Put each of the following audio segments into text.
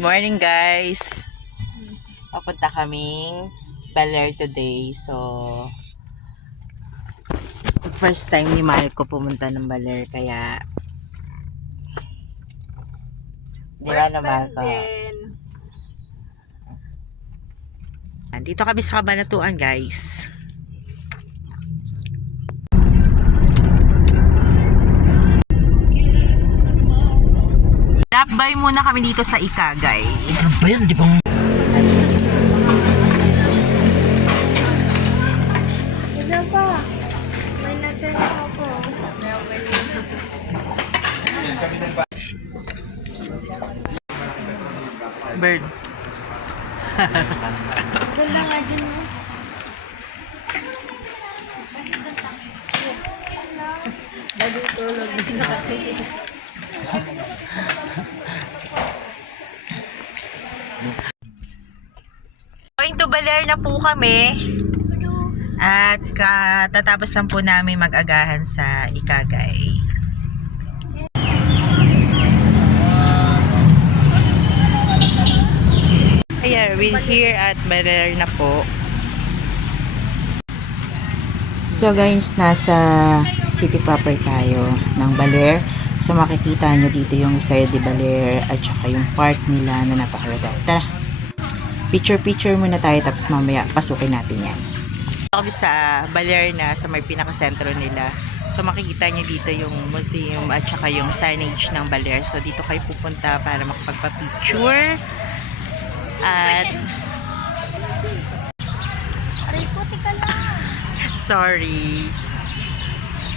Good morning guys. Papunta kaming Baler today. So first time ni Marco pumunta ng Baler kaya di ba na Marco? Dito kami sa Cabanatuan guys. Lapbay muna kami dito sa Ikagay. Ano ba yan? Di ba? Ito pa. May natira ako. Bird. Ganda nga din mo. Bagong tulog na kasi. Going to Baler na po kami. At katatapos lang po namin mag-agahan sa Ikagay. Ayan, we're here at Baler na po. So guys, nasa city proper tayo ng Baler. So makikita nyo dito yung Isaya de Baler at saka yung park nila na napakaganda. Tara, picture muna tayo tapos mamaya pasukin natin yan. Kami sa Baler na sa may pinakasentro nila. So makikita nyo dito yung museum at saka yung signage ng Baler. So dito kayo pupunta para makapagpa-picture. At Aray, puti ka lang. sorry.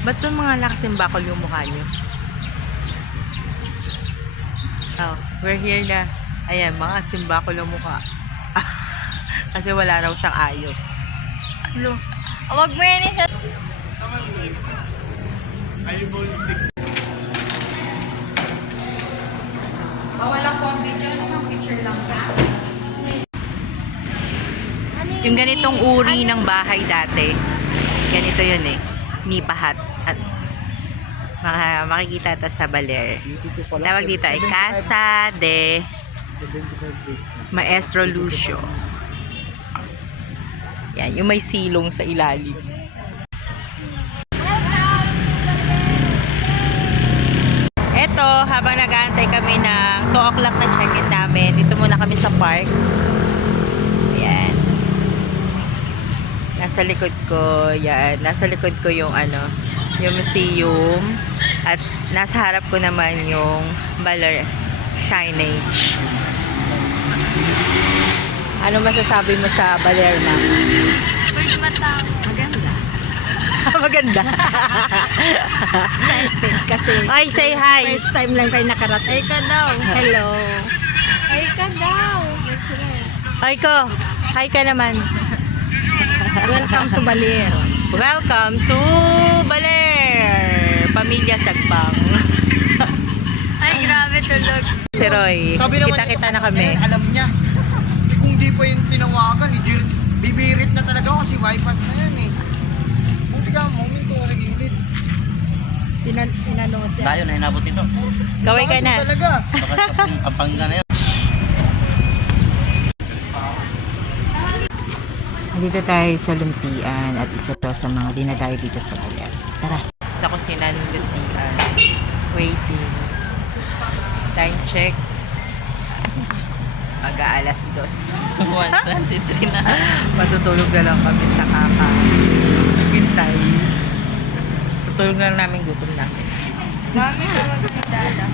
Ba't ba mga nakasimbakol yung mukha nyo? Oh, we're here na. Ayan, mga simbakol yung mukha. Kasi wala raw siyang ayos. Lo. Huwag mo yan isa. Bawal ako ang video. Ang picture lang ka. Yung ganitong uri ng bahay dati, ganito yun eh. Nipahat. At makikita ito sa Baler. Tawag dito ay Casa de Maestro Lucio. Yan, yung may silong sa ilalim. Eto, habang nag-aantay kami ng 2 o'clock na check-in namin, dito muna kami sa park. Ayan. Nasa likod ko, yan. Nasa likod ko yung yung museum. At nasa harap ko naman yung Baler signage. Ano masasabi mo sa Baler na? Pwede matang. Maganda. Maganda. Excited kasi. Ay, say hi. First time lang tayo nakarating. Ay ka daw. Hello. Ay ka daw. Hi ko. Hi ka naman. Welcome to Baler. Welcome to Baler. Pamilya Sagpang. Ay, grabe tulog. Si Roy, kita-kita na kami. Alam niya. Kung di pa yung tinawagan, bibirit na talaga ako kasi wifi na yan eh. Buti ka, moment to, naging lead. Tinanong siya. Tayo na inabot ito. Kaway ka na. Talaga. Baka sa Pampanga na yan. Dito tayo sa Luntian at isa to sa mga dinadayo dito sa Baler. Tara. Sa kusina ng Luntian. Waiting. Time check. Mag-aalas 2. 1:23 na. Matutulog na lang kami sa hintay. Tutulog na lang namin, gutom namin. Dami naman yung dada.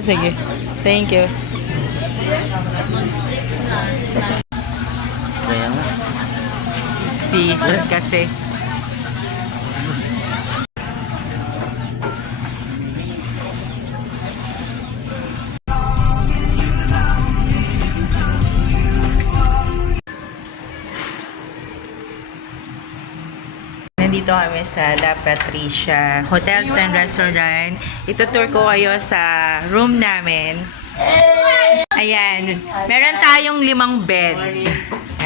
Sige. Thank you. Kaya nga. Season kasi. Nandito kami sa La Patricia Hotels and Restaurant. Itutour ko kayo sa room namin. Ayan. Meron tayong 5 bed.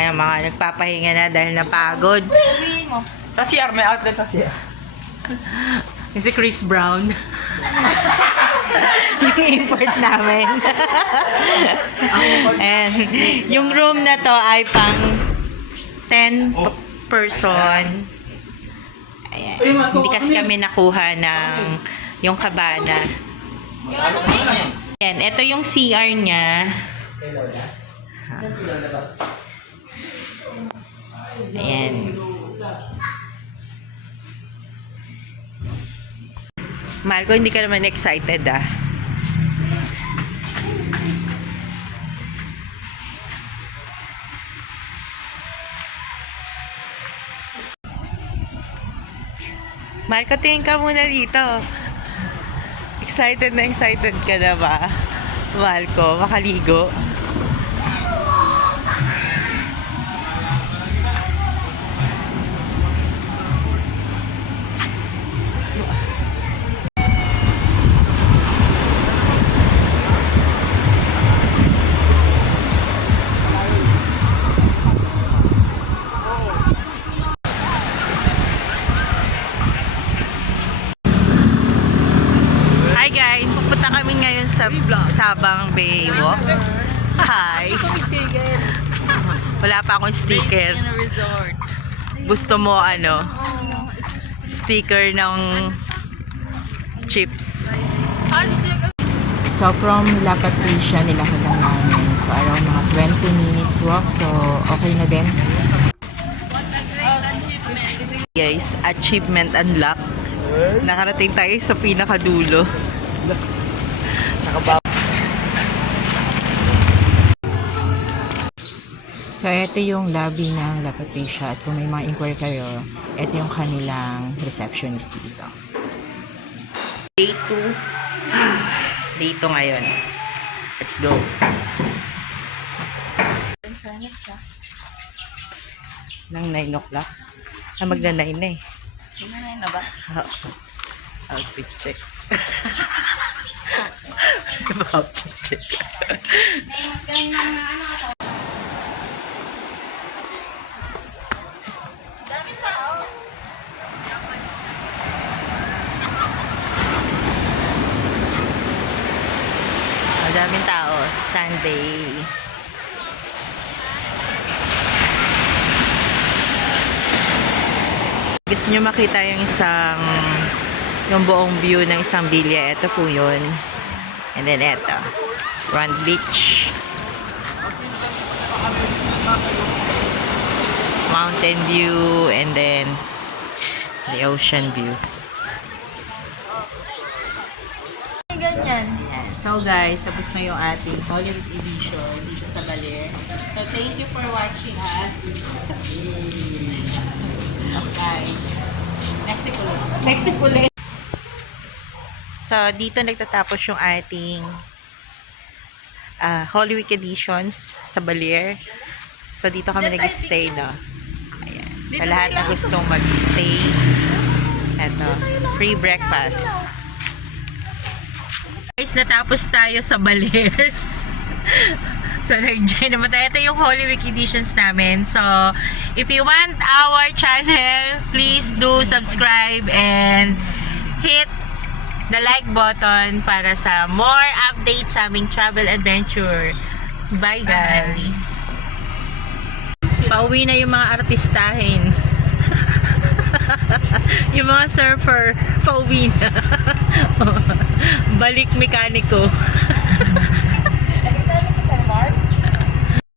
Ayan, mga nagpapahinga na dahil napagod. Sa CR, may outlet sa CR. Si Chris Brown. import namin. And yung room na to ay pang 10 person. Ayan. Hindi kasi kami nakuha ng yung cabana. Ayan, ito yung CR niya. Ayan. Marco, hindi ka naman excited ah. Marco, tingin ka muna dito. Excited ka na ba? Marco, makaligo. Hi guys, pupunta kami ngayon sa Sabang Bay Walk. Hi. Wala pa akong sticker. resort. Gusto mo ano? Sticker ng chips. So from La Patricia nilakad lang namin. So around mga 20 minutes walk. So okay na din. Guys, achievement unlocked. Nakarating tayo sa pinakadulo. So, ito yung lobby ng La Patricia. At kung may mga inquiry kayo, ito yung kanilang receptionist dito. Day 2. Day 2 ngayon. Let's go. Nang 9 o'clock. Magna 9 na eh. Ano ba? Outfit check. Outfit check. Madaming tao. Sunday. Gusto nyo makita yung buong view ng isang bilya. Ito po yun. And then ito. Front beach. Mountain view. And then the ocean view. Ganyan. Ayan. So guys, tapos na yung ating Holy Week edition dito sa Baler. So thank you for watching us. Okay. Mexico ulit. So dito nagtatapos yung ating Holy Week editions sa Baler. So dito kami nag-stay, no? Ayan. Sa lahat na gustong mag-stay. Eto, free breakfast. Guys, natapos tayo sa Baler. So, nag-join naman tayo. Ito yung Holy Week editions namin. So, if you want our channel, please do subscribe and hit the like button para sa more updates sa aming travel adventure. Bye, guys! Pauwi na yung mga artistahin. Yung mga surfer, pauwi na. Balik mekaniko.